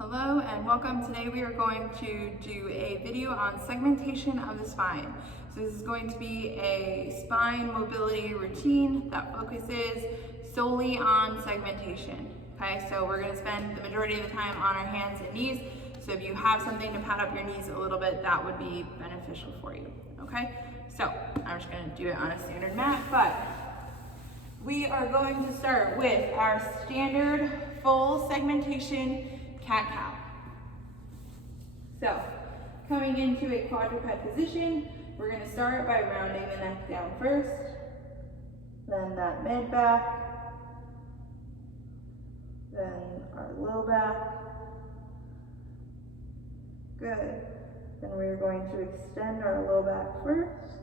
Hello and welcome. Today we are going to do a video on segmentation of the spine. So this is going to be a spine mobility routine that focuses solely on segmentation. Okay, so we're going to spend the majority of the time on our hands and knees. So if you have something to pad up your knees a little bit, that would be beneficial for you. Okay, so I'm just going to do it on a standard mat, but we are going to start with our standard full segmentation CatCow. So, coming into a quadruped position, we're going to start by rounding the neck down first, then that mid back, then our low back. Good. Then we're going to extend our low back first,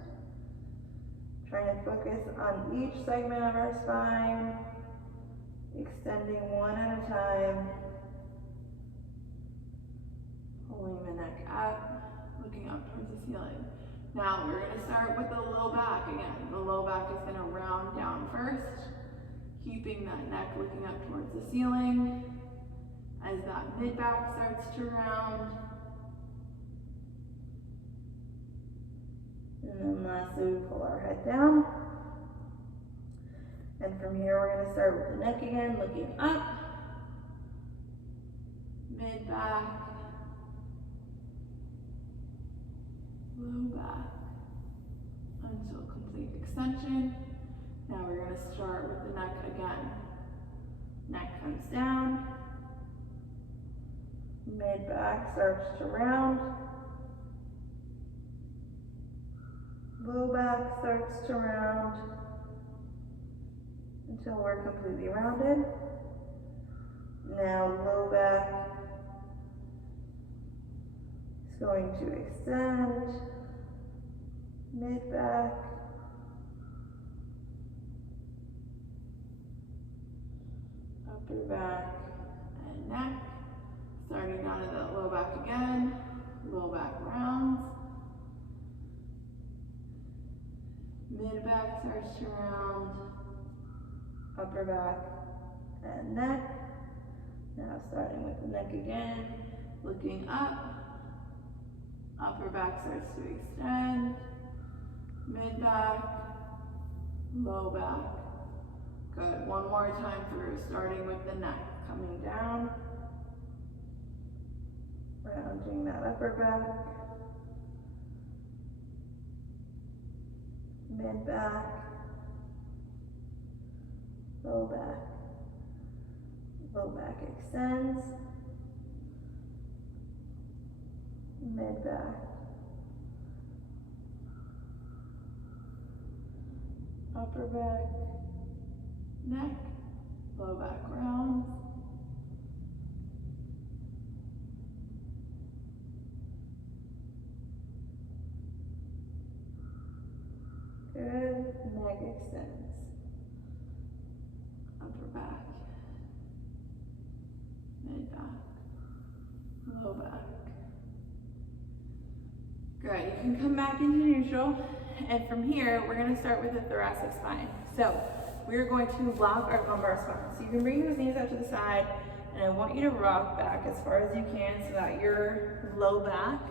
trying to focus on each segment of our spine, extending one at a time. Pulling the neck up, looking up towards the ceiling. Now we're going to start with the low back again. The low back is going to round down first, keeping that neck looking up towards the ceiling. As that mid back starts to round. And then lastly, we pull our head down. And from here, we're going to start with the neck again, looking up. Mid back. Low back until complete extension. Now we're going to start with the neck again. Neck comes down. Mid back starts to round. Low back starts to round until we're completely rounded. Now low back is going to extend. Mid back, upper back, and neck. Starting down at that low back again, low back rounds. Mid back starts to round, upper back, and neck. Now starting with the neck again, looking up, upper back starts to extend. Mid back, low back. Good. One more time through, starting with the neck, coming down, rounding that upper back, mid back, low back extends, mid back, upper back, neck, low back rounds. Good, neck extends. Upper back, mid back, low back. Good, you can come back into neutral. And from here, we're going to start with the thoracic spine. So we're going to lock our lumbar spine. So you can bring those knees out to the side, and I want you to rock back as far as you can so that your low back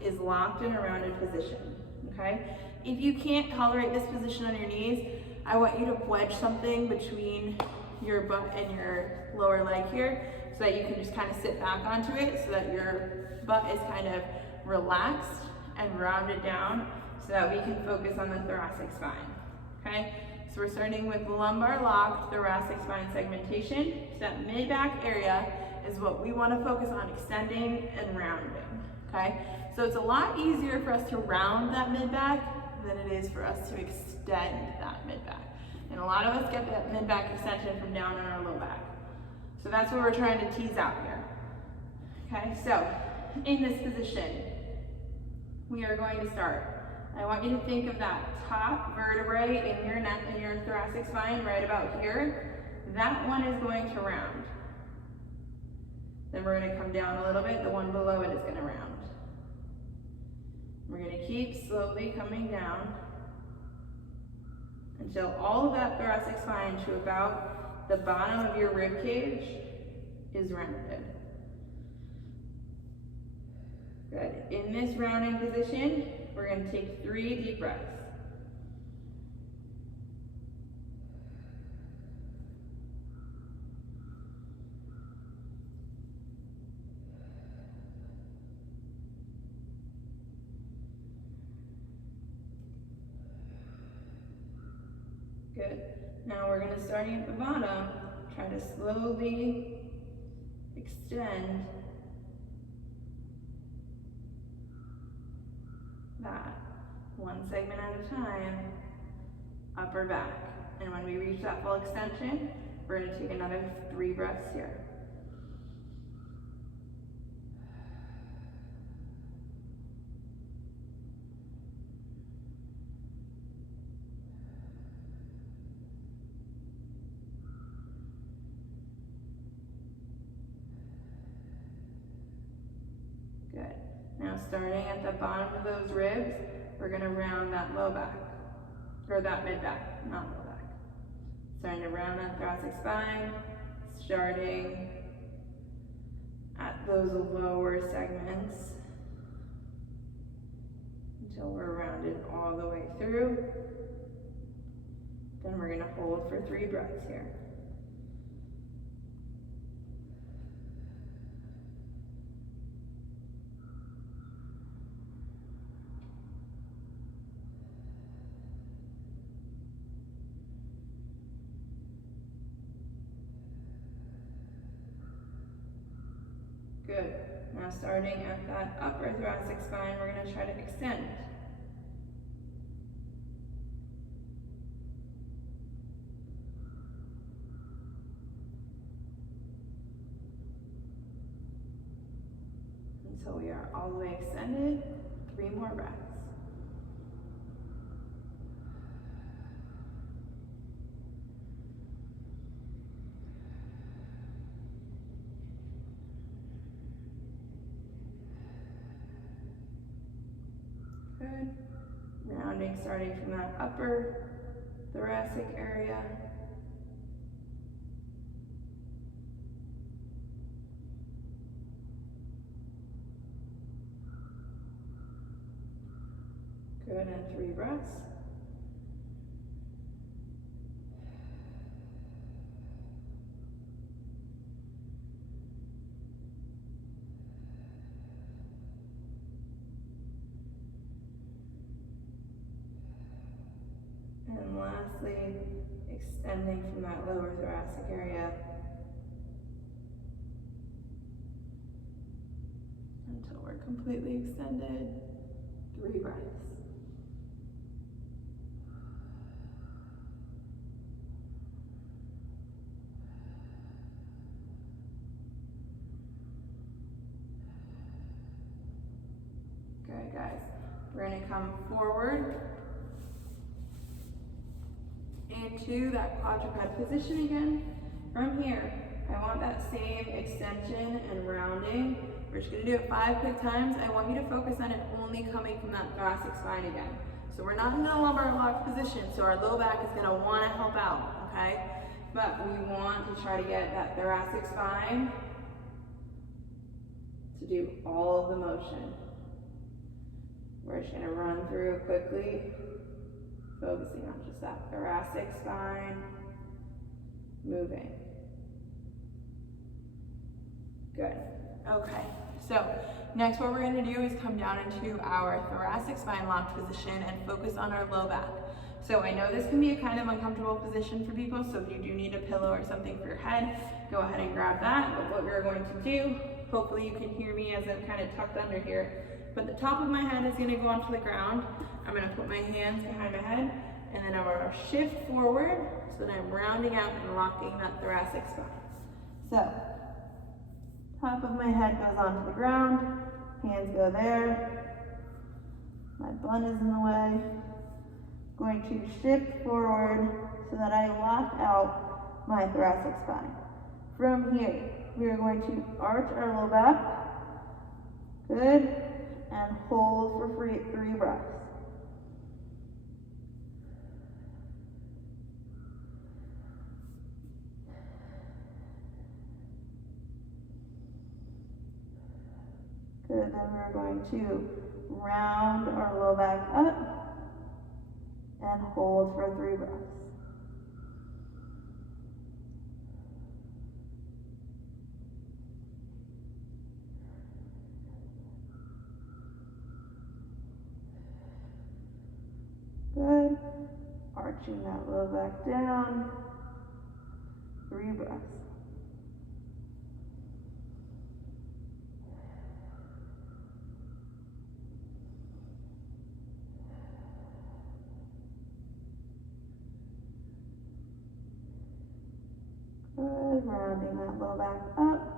is locked in a rounded position, okay? If you can't tolerate this position on your knees, I want you to wedge something between your butt and your lower leg here so that you can just kind of sit back onto it so that your butt is kind of relaxed and rounded down, so that we can focus on the thoracic spine, okay? So we're starting with lumbar locked thoracic spine segmentation. So that mid-back area is what we want to focus on extending and rounding, okay? So it's a lot easier for us to round that mid-back than it is for us to extend that mid-back. And a lot of us get that mid-back extension from down on our low back. So that's what we're trying to tease out here, okay? So in this position, we are going to start. I want you to think of that top vertebrae in your neck, in your thoracic spine, right about here. That one is going to round. Then we're going to come down a little bit. The one below it is going to round. We're going to keep slowly coming down until all of that thoracic spine to about the bottom of your rib cage is rounded. Good. In this rounding position, we're going to take 3 deep breaths. Good. Now we're going to, starting at the bottom, try to slowly extend that, one segment at a time, upper back. And when we reach that full extension, we're going to take another 3 breaths here. Good. Now starting at the bottom of those ribs, we're going to round that low back, or that mid back, not low back. Starting to round that thoracic spine, starting at those lower segments until we're rounded all the way through. Then we're going to hold for 3 breaths here. Good. Now starting at that upper thoracic spine, we're going to try to extend. Until we are all the way extended. 3 more breaths. Good. Rounding, starting from that upper thoracic area. Good, and 3 breaths. And lastly, extending from that lower thoracic area until we're completely extended. 3 breaths. Good, guys. We're going to come forward into that quadruped position again. From here, I want that same extension and rounding. We're just going to do it 5 quick times. I want you to focus on it only coming from that thoracic spine again. So we're not in a lumbar locked position, so our low back is going to want to help out, okay? But we want to try to get that thoracic spine to do all of the motion. We're just going to run through it quickly, focusing on just that thoracic spine moving. Good. Okay. So next what we're going to do is come down into our thoracic spine locked position and focus on our low back. So I know this can be a kind of uncomfortable position for people, so if you do need a pillow or something for your head, go ahead and grab that. But what we're going to do, hopefully you can hear me as I'm kind of tucked under here, but the top of my head is going to go onto the ground. I'm going to put my hands behind my head, and then I'm going to shift forward so that I'm rounding out and locking that thoracic spine. So, top of my head goes onto the ground, hands go there, my bun is in the way. Going to shift forward so that I lock out my thoracic spine. From here, we are going to arch our low back, good, and hold for 3 breaths. Good, then we're going to round our low back up and hold for 3 breaths. Good. Arching that low back down. 3 breaths. Good. Rounding that low back up.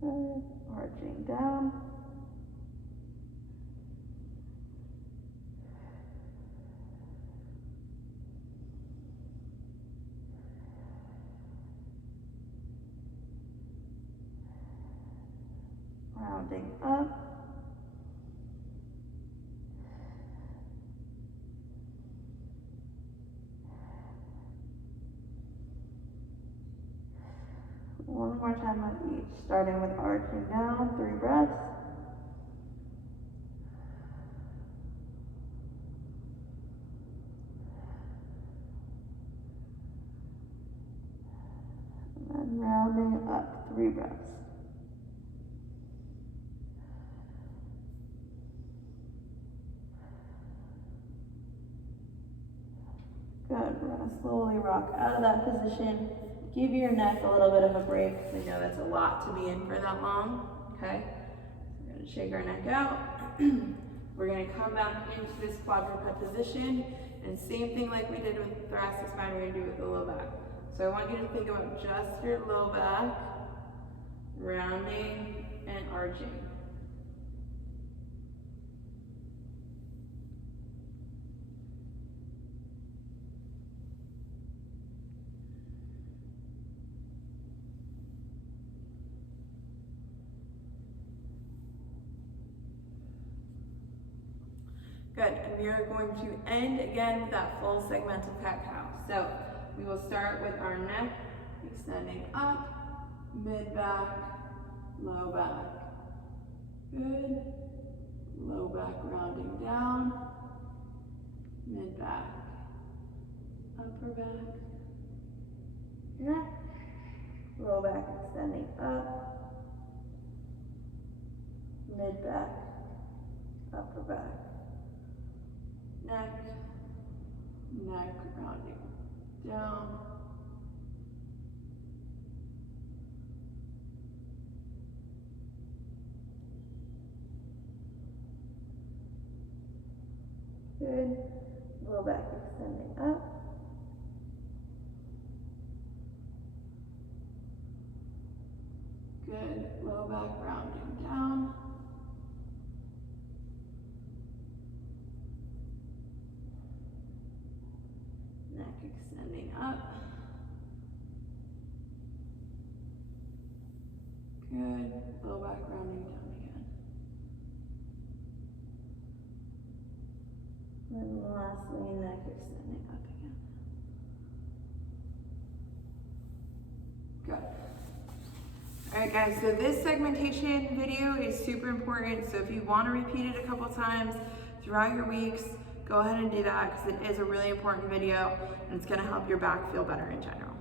Good. Arching down. Rounding up. One more time on each, starting with arching down, 3 breaths. And then rounding up, 3 breaths. Good, we're gonna slowly rock out of that position. Give your neck a little bit of a break, because I know that's a lot to be in for that long, okay? So we're gonna shake our neck out. We're gonna come back into this quadruped position, and same thing like we did with the thoracic spine, we're gonna do with the low back. So I want you to think about just your low back, rounding and arching. Good, and we are going to end again with that full segmental cat-cow. So we will start with our neck extending up, mid-back, low back. Good, low back rounding down, mid-back, upper back, neck, low back extending up, mid-back, upper back. Neck, rounding down. Good. Low back extending up. Good. Low back rounding down. Neck extending up. Good. Low back rounding down again. And lastly, neck extending up again. Good. All right, guys, so this segmentation video is super important. So if you want to repeat it a couple times throughout your weeks, go ahead and do that, because it is a really important video and it's going to help your back feel better in general.